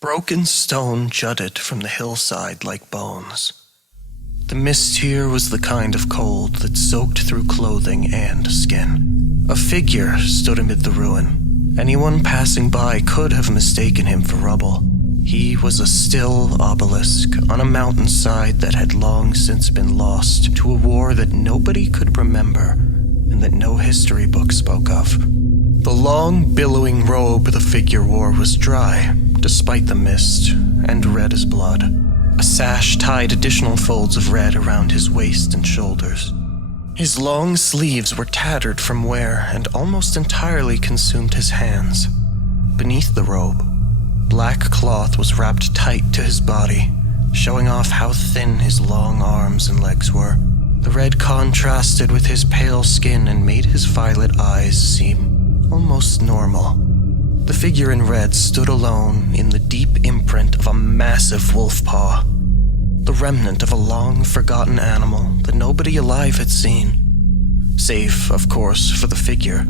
Broken stone jutted from the hillside like bones. The mist here was the kind of cold that soaked through clothing and skin. A figure stood amid the ruin. Anyone passing by could have mistaken him for rubble. He was a still obelisk on a mountainside that had long since been lost to a war that nobody could remember and that no history book spoke of. The long, billowing robe the figure wore was dry, despite the mist, and red as blood. A sash tied additional folds of red around his waist and shoulders. His long sleeves were tattered from wear and almost entirely consumed his hands. Beneath the robe, black cloth was wrapped tight to his body, showing off how thin his long arms and legs were. The red contrasted with his pale skin and made his violet eyes seem almost normal. The figure in red stood alone in the deep imprint of a massive wolf paw, the remnant of a long-forgotten animal that nobody alive had seen, save, of course, for the figure,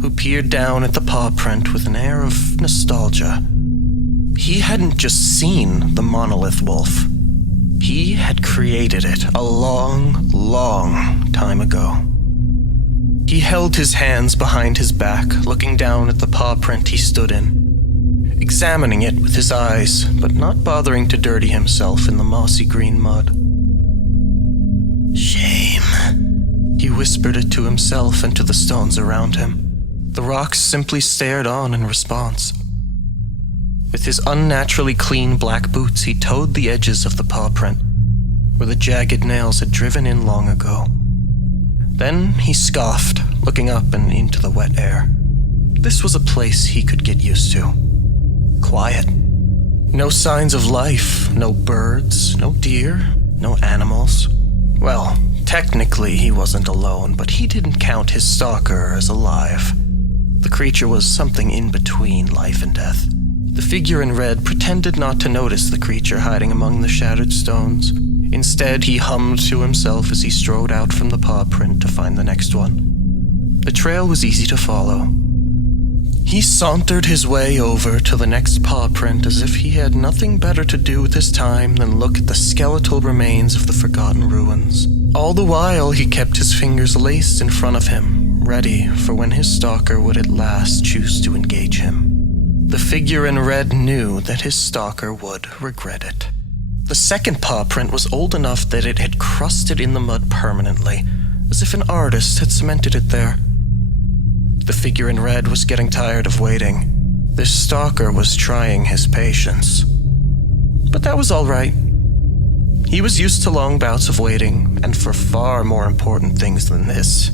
who peered down at the paw print with an air of nostalgia. He hadn't just seen the monolith wolf. He had created it a long, long time ago. He held his hands behind his back, looking down at the paw print he stood in, examining it with his eyes, but not bothering to dirty himself in the mossy green mud. "Shame," he whispered it to himself and to the stones around him. The rocks simply stared on in response. With his unnaturally clean black boots, he toed the edges of the paw print, where the jagged nails had driven in long ago. Then he scoffed, looking up and into the wet air. This was a place he could get used to. Quiet. No signs of life, no birds, no deer, no animals. Well, technically he wasn't alone, but he didn't count his stalker as alive. The creature was something in between life and death. The figure in red pretended not to notice the creature hiding among the shattered stones. Instead, he hummed to himself as he strode out from the paw print to find the next one. The trail was easy to follow. He sauntered his way over to the next paw print as if he had nothing better to do with his time than look at the skeletal remains of the forgotten ruins. All the while, he kept his fingers laced in front of him, ready for when his stalker would at last choose to engage him. The figure in red knew that his stalker would regret it. The second paw print was old enough that it had crusted in the mud permanently, as if an artist had cemented it there. The figure in red was getting tired of waiting. This stalker was trying his patience. But that was all right. He was used to long bouts of waiting, and for far more important things than this.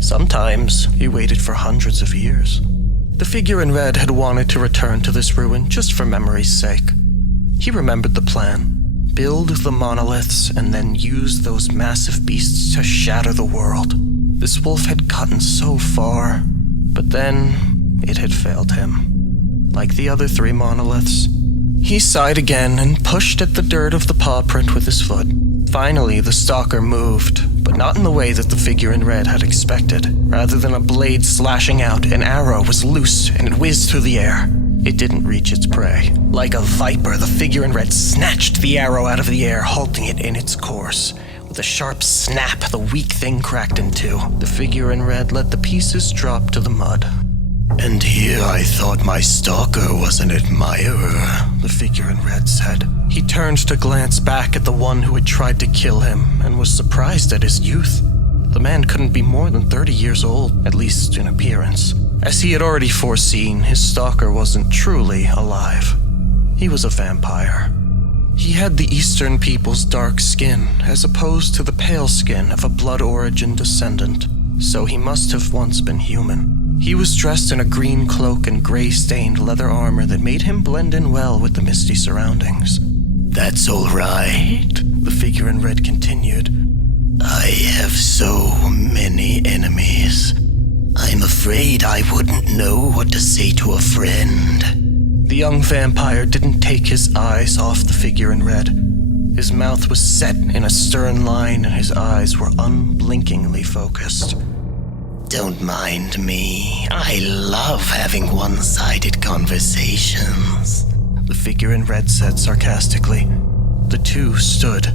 Sometimes he waited for hundreds of years. The figure in red had wanted to return to this ruin just for memory's sake. He remembered the plan. Build the monoliths and then use those massive beasts to shatter the world. This wolf had gotten so far, but then it had failed him. Like the other 3 monoliths. He sighed again and pushed at the dirt of the paw print with his foot. Finally, the stalker moved, but not in the way that the figure in red had expected. Rather than a blade slashing out, an arrow was loose and it whizzed through the air. It didn't reach its prey. Like a viper, the figure in red snatched the arrow out of the air, halting it in its course. With a sharp snap, the weak thing cracked in two. The figure in red let the pieces drop to the mud. "And here I thought my stalker was an admirer," the figure in red said. He turned to glance back at the one who had tried to kill him and was surprised at his youth. The man couldn't be more than 30 years old, at least in appearance. As he had already foreseen, his stalker wasn't truly alive. He was a vampire. He had the Eastern people's dark skin, as opposed to the pale skin of a blood origin descendant, so he must have once been human. He was dressed in a green cloak and gray-stained leather armor that made him blend in well with the misty surroundings. "That's all right," the figure in red continued. "I have so many enemies. I'm afraid I wouldn't know what to say to a friend." The young vampire didn't take his eyes off the figure in red. His mouth was set in a stern line and his eyes were unblinkingly focused. "Don't mind me. I love having one-sided conversations. the figure in red said sarcastically. The two stood,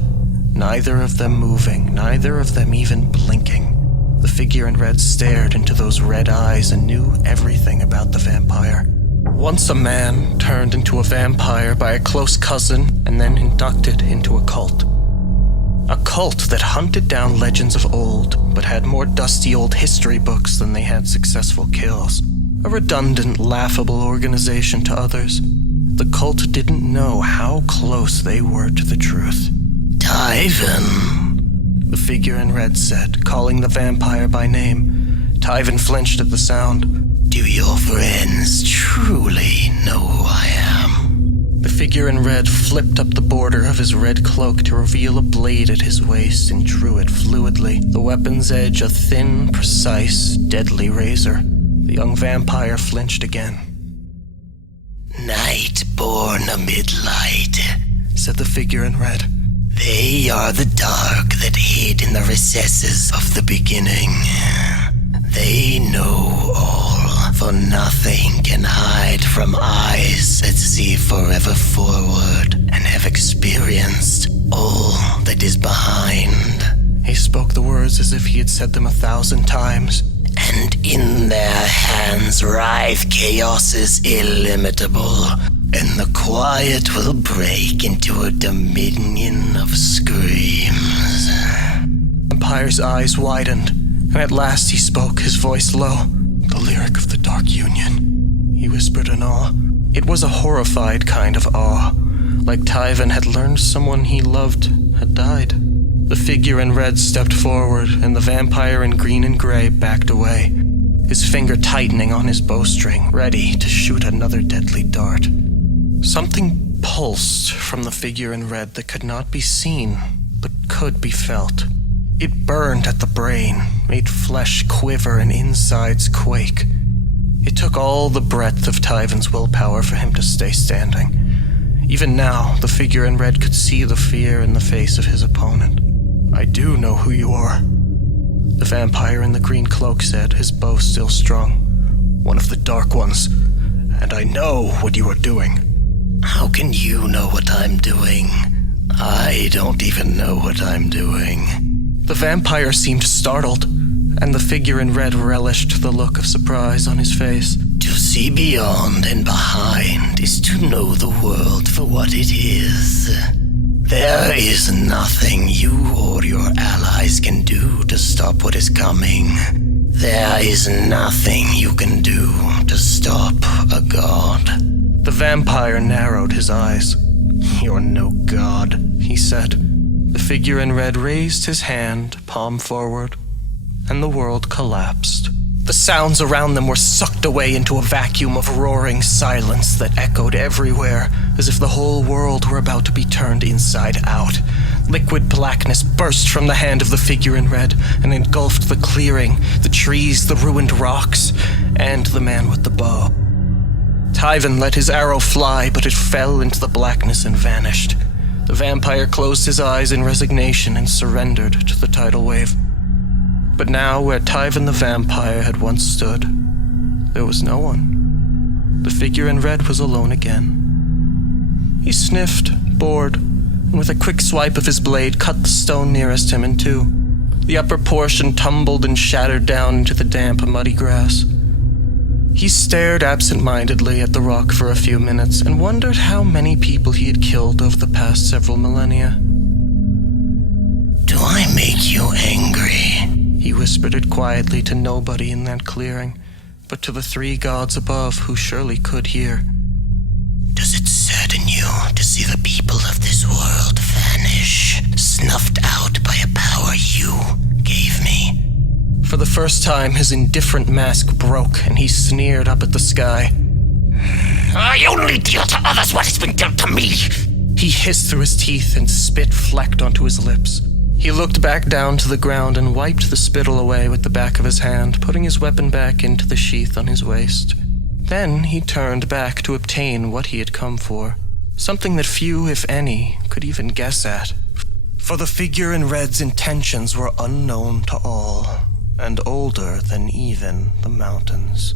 neither of them moving, neither of them even blinking. The figure in red stared into those red eyes and knew everything about the vampire. Once a man turned into a vampire by a close cousin and then inducted into a cult. A cult that hunted down legends of old, but had more dusty old history books than they had successful kills. A redundant, laughable organization to others. The cult didn't know how close they were to the truth. Tyven, the figure in red said, calling the vampire by name. Tyven flinched at the sound. Do your friends truly know who I am? The figure in red flipped up the border of his red cloak to reveal a blade at his waist and drew it fluidly, the weapon's edge a thin, precise, deadly razor. The young vampire flinched again. Night born amid light, said the figure in red. They are the dark that hid in the recesses of the beginning. They know all, for nothing can hide from eyes that see forever forward and have experienced all that is behind. He spoke the words as if he had said them 1,000 times. And in their hands writhe chaos illimitable, and the quiet will break into a dominion of screams. The vampire's eyes widened, and at last he spoke, his voice low. The lyric of the Dark Union, he whispered in awe. It was a horrified kind of awe, like Tyven had learned someone he loved had died. The figure in red stepped forward, and the vampire in green and gray backed away, his finger tightening on his bowstring, ready to shoot another deadly dart. Something pulsed from the figure in red that could not be seen, but could be felt. It burned at the brain, made flesh quiver and insides quake. It took all the breadth of Tyven's willpower for him to stay standing. Even now, the figure in red could see the fear in the face of his opponent. I do know who you are, the vampire in the green cloak said, his bow still strung. One of the Dark Ones, and I know what you are doing. How can you know what I'm doing? I don't even know what I'm doing. The vampire seemed startled, and the figure in red relished the look of surprise on his face. To see beyond and behind is to know the world for what it is. There is nothing you or your allies can do to stop what is coming. There is nothing you can do to stop a god. The vampire narrowed his eyes. You're no god, he said. The figure in red raised his hand, palm forward, and the world collapsed. The sounds around them were sucked away into a vacuum of roaring silence that echoed everywhere, as if the whole world were about to be turned inside out. Liquid blackness burst from the hand of the figure in red and engulfed the clearing, the trees, the ruined rocks, and the man with the bow. Tyven let his arrow fly, but it fell into the blackness and vanished. The vampire closed his eyes in resignation and surrendered to the tidal wave. But now, where Tyven the vampire had once stood, there was no one. The figure in red was alone again. He sniffed, bored, and with a quick swipe of his blade cut the stone nearest him in two. The upper portion tumbled and shattered down into the damp, muddy grass. He stared absent-mindedly at the rock for a few minutes and wondered how many people he had killed over the past several millennia. Do I make you angry? He whispered it quietly to nobody in that clearing, but to the three gods above who surely could hear. Does it sadden you to see the people of this world vanish, snuffed out by a power you gave me? For the first time, his indifferent mask broke, and he sneered up at the sky. I only deal to others what has been dealt to me! He hissed through his teeth, and spit flecked onto his lips. He looked back down to the ground and wiped the spittle away with the back of his hand, putting his weapon back into the sheath on his waist. Then he turned back to obtain what he had come for, something that few, if any, could even guess at. For the figure in red's intentions were unknown to all, and older than even the mountains.